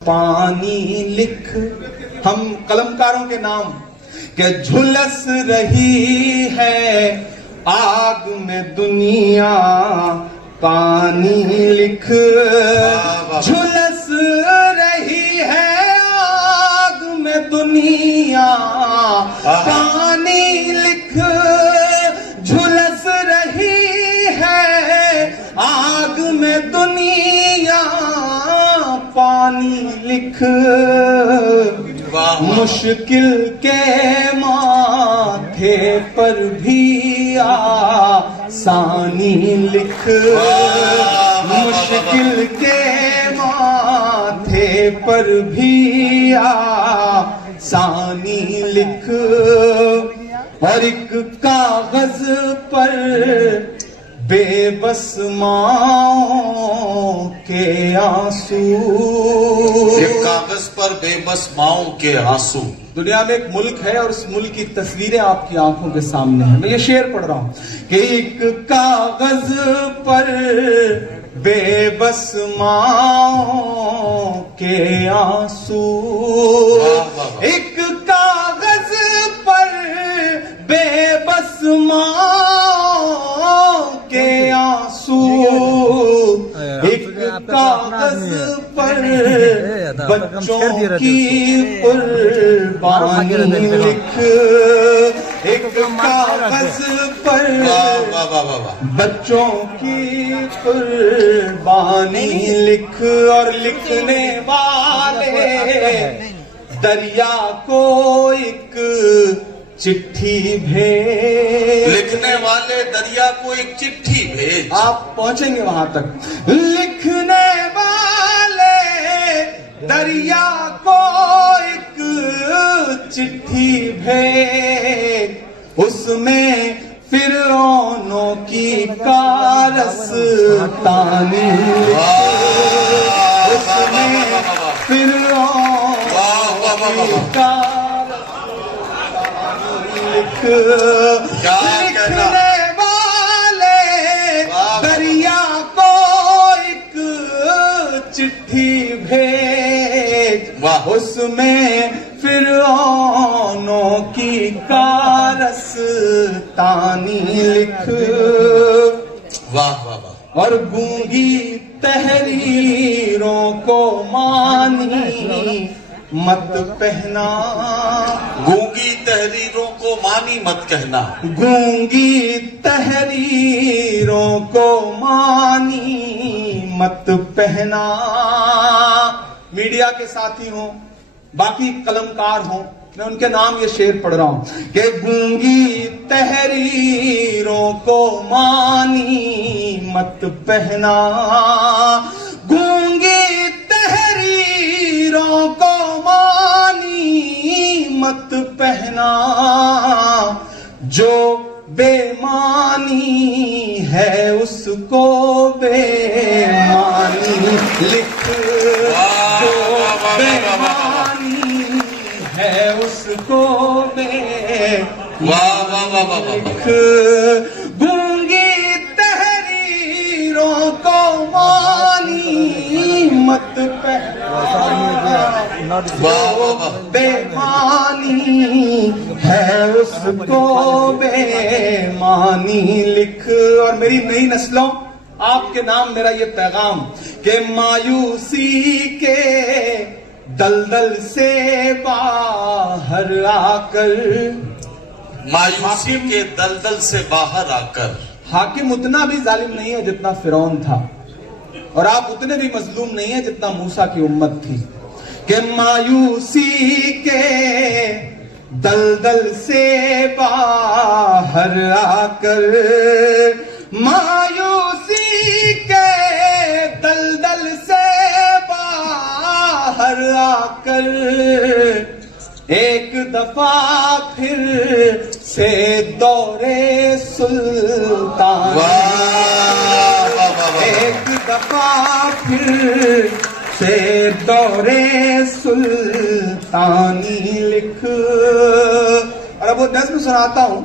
पानी लिख हम कलमकारों के नाम के झुलस रही है आग में दुनिया। पानी लिख झुलस रही है आग में दुनिया। पानी लिख झुलस रही है आग में दुनिया। पानी लिख मुश्किल के माथे पर भी आसानी लिख। मुश्किल के माथे पर भी आसानी लिख। और एक कागज पर बेबस माओ के आंसू। एक कागज पर बेबस माओ के आंसू। दुनिया में एक मुल्क है और उस मुल्क की तस्वीरें आपकी आंखों के सामने है। मैं ये शेर पढ़ रहा हूं कि एक कागज पर बेबस माओ के आंसू। एक कागज पर बेबस माओ के आंसू। एक कागज पर बच्चों की कुर्बानी लिख। एक कागज पर बच्चों की कुर्बानी लिख। और लिखने वाले दरिया को एक चिट्ठी भेज। लिखने वाले दरिया को एक चिट्ठी भेज। आप पहुंचेंगे वहां तक। लिखने वाले दरिया को एक चिट्ठी भेज। उसमें फिरौनों की कारस्तानी। उसमें फिरौनों की लिखने वाले दरिया को एक चिट्ठी भेज। उसमें फिरौनों की कारस्तानी लिख। वाह वाह वाह। और गूंगी तहरीरों को मानी मत पहना। गूंगी तहरीरों को मानी मत कहना। गूंगी तहरीरों को मानी मत पहना। मीडिया के साथी हों, बाकी कलमकार हों, मैं उनके नाम ये शेर पढ़ रहा हूं कि गूंगी तहरीरों को मानी मत पहना। गूंगी तहरीरों को मत पहना। जो बेमानी है उसको बेमानी लिख। जो बेमानी है उसको बेमानी लिख। गूंगी तहरीरों को मानी मत पहना। बेमानी है उसको बेमानी लिख। और मेरी नई नस्लों, आपके नाम मेरा ये पैगाम कि मायूसी के दलदल से बाहर आकर। मायूसी के दलदल से बाहर आकर। हाकिम उतना भी जालिम नहीं है जितना फिरौन था, और आप उतने भी मजलूम नहीं है जितना मूसा की उम्मत थी। कि मायूसी के दलदल से बाहर आकर। मायूसी के दलदल से बाहर आकर एक दफा फिर से दौरे सुल्तान। एक दफा फिर से दौरे सुल्तानी लिख। और अब वो नज़्म सुनाता हूं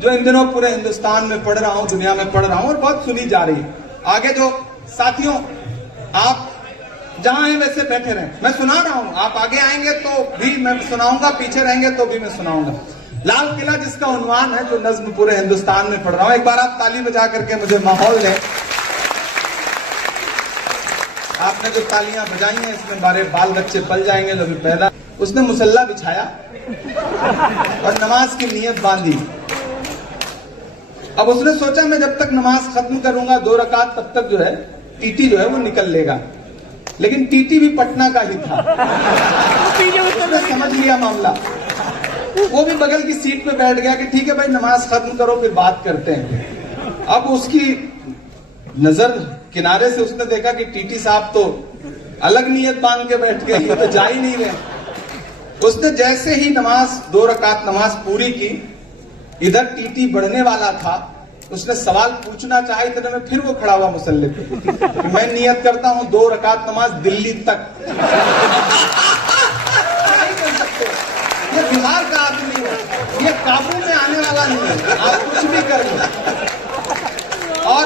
जो इन दिनों पूरे हिंदुस्तान में पढ़ रहा हूं, दुनिया में पढ़ रहा हूं और बहुत सुनी जा रही है। आगे जो साथियों आप जहां है वैसे बैठे रहे। मैं सुना रहा हूं, आप आगे आएंगे तो भी मैं सुनाऊंगा, पीछे रहेंगे तो भी मैं सुनाऊंगा। लाल किला जिसका उन्वान है, जो नज्म पूरे हिंदुस्तान में पढ़ रहा हूं, एक बार आप ताली बजा करके मुझे माहौल दें। आपने जो तालियां बजाई हैं इसमें हमारे बाल बच्चे पल जाएंगे जो भी पैदा। उसने मुसल्ला बिछाया और नमाज की नीयत बांधी। अब उसने सोचा मैं जब तक नमाज खत्म करूंगा 2 रकात, तब तक जो है टीटी जो है वो निकल लेगा। लेकिन टीटी भी पटना का ही था। उसने समझ लिया मामला, वो भी बगल की सीट पे बैठ गया कि ठीक है भाई नमाज खत्म करो फिर बात करते हैं। अब उसकी नजर किनारे से उसने देखा कि टीटी साहब तो अलग नियत बांध के बैठ गए, तो जा ही नहीं रहे। उसने जैसे ही 2 रकात नमाज पूरी की, इधर टीटी बढ़ने वाला था, उसने सवाल पूछना चाहा, इतने में फिर वो खड़ा हुआ मुसल्ले पे। मैं नियत करता हूं 2 रकात नमाज दिल्ली तक। ये बिहार का आदमी है, ये काबू में आने वाला नहीं है, आप कुछ भी कर लो। और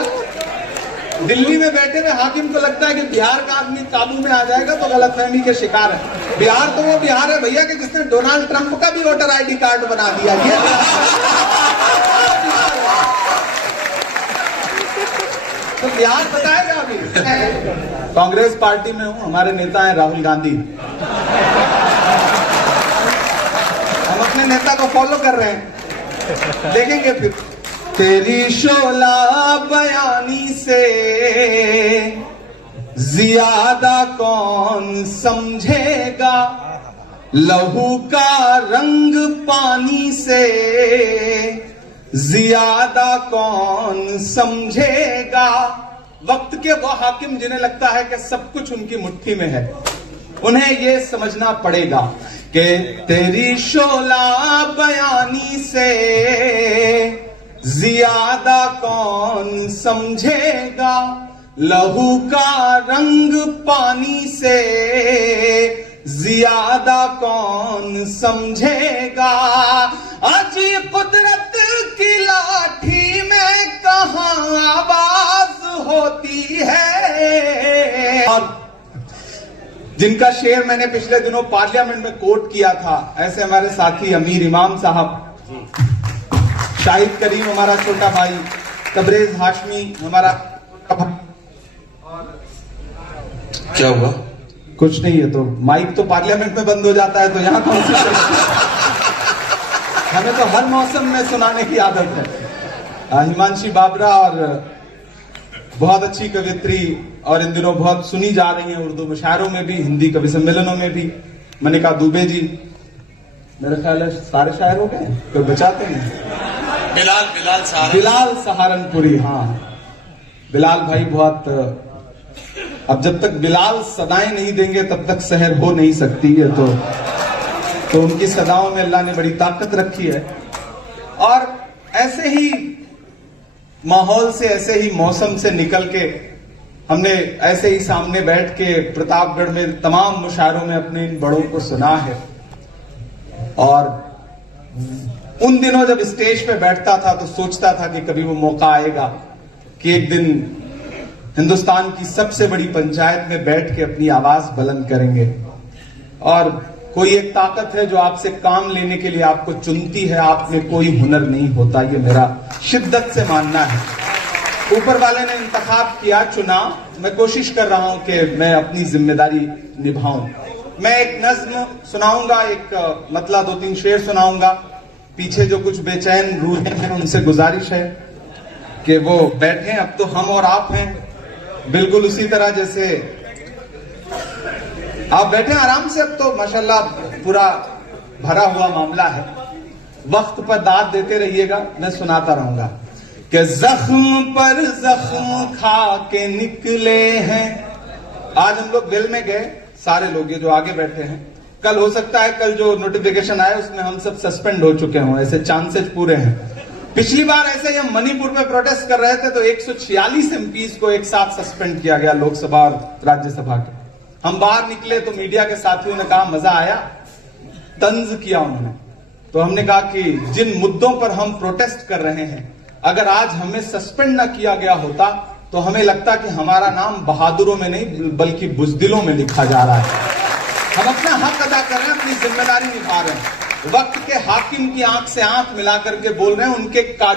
दिल्ली में बैठे हुए हाकिम को लगता है कि बिहार का आदमी काबू में आ जाएगा, तो गलतफहमी के शिकार है। बिहार तो वो बिहार है भैया कि जिसने डोनाल्ड ट्रंप का भी वोटर आईडी कार्ड बना दिया। ये तो बिहार बताएगा अभी। कांग्रेस पार्टी में हूं, हमारे नेता हैं राहुल गांधी। हम अपने नेता को फॉलो कर रहे हैं, देखेंगे फिर। तेरी शोला बयानी से ज्यादा कौन समझेगा, लहू का रंग पानी से ज्यादा कौन समझेगा। वक्त के वो हाकिम जिन्हें लगता है कि सब कुछ उनकी मुट्ठी में है, उन्हें ये समझना पड़ेगा कि तेरी शोला बयानी से ज्यादा कौन समझेगा, लहू का रंग पानी से ज्यादा कौन समझेगा। अजी कुदरत की लाठी में कहां आवाज होती है। और जिनका शेर मैंने पिछले दिनों पार्लियामेंट में कोट किया था, ऐसे हमारे साथी अमीर इमाम साहब, शाहिद करीम हमारा छोटा भाई, तबरेज हाशमी हमारा छोटा भाई। क्या हुआ? कुछ नहीं है, तो माइक तो पार्लियामेंट में बंद हो जाता है, तो यहां कौन सी हमें तो हर मौसम में सुनाने की आदत है। हिमांशी बाबरा और बहुत अच्छी कवित्री, और इन दिनों बहुत सुनी जा रही हैं उर्दू मुशायरों में भी, हिंदी कवि सम्मेलनों में भी। मनिका दुबे जी, मेरे ख्याल है सारे शायर हो गए, तो बचाते हैं। बिलाल सहारनपुरी, हाँ बिलाल भाई बहुत। अब जब तक बिलाल सदाएं नहीं देंगे तब तक शहर हो नहीं सकती है, तो उनकी सदाओं में अल्लाह ने बड़ी ताकत रखी है। और ऐसे ही माहौल से, ऐसे ही मौसम से निकल के हमने ऐसे ही सामने बैठ के प्रतापगढ़ में तमाम मुशायरों में अपने इन बड़ों को सुना है। और उन दिनों जब स्टेज पे बैठता था तो सोचता था कि कभी वो मौका आएगा कि एक दिन हिंदुस्तान की सबसे बड़ी पंचायत में बैठ के अपनी आवाज बुलंद करेंगे। और कोई एक ताकत है जो आपसे काम लेने के लिए आपको चुनती है, आप में कोई हुनर नहीं होता, ये मेरा शिद्दत से मानना है। ऊपर वाले ने इंतखाब किया, चुना, मैं कोशिश कर रहा हूं कि मैं अपनी जिम्मेदारी निभाऊं। मैं एक नज्म सुनाऊंगा, एक मतलब 2-3 शेर सुनाऊंगा। पीछे जो कुछ बेचैन रूहें हैं उनसे गुजारिश है कि वो बैठें। अब तो हम और आप हैं, बिल्कुल उसी तरह जैसे आप बैठे आराम से। अब तो माशाल्लाह पूरा भरा हुआ मामला है। वक्त पर दाद देते रहिएगा, मैं सुनाता रहूंगा कि जख्म पर जख्म खा के निकले हैं। आज हम लोग दिल में गए, सारे लोग ये जो आगे बैठे हैं। कल हो सकता है कल जो नोटिफिकेशन आए उसमें हम सब सस्पेंड हो चुके हों, ऐसे चांसेस पूरे हैं। पिछली बार ऐसे हम मणिपुर में प्रोटेस्ट कर रहे थे तो 146 एमपीज को एक साथ सस्पेंड किया गया, लोकसभा और राज्यसभा के। हम बाहर निकले तो मीडिया के साथियों ने कहा मजा आया, तंज किया उन्होंने। तो हमने कहा कि जिन मुद्दों पर हम प्रोटेस्ट कर रहे हैं, अगर आज हमें सस्पेंड ना किया गया होता तो हमें लगता कि हमारा नाम बहादुरों में नहीं बल्कि बुजदिलों में लिखा जा रहा है। हम अपना हक अदा कर रहे हैं, अपनी जिम्मेदारी निभा रहे हैं। वक्त के हाकिम की आंख से आंख मिला करके बोल रहे हैं, उनके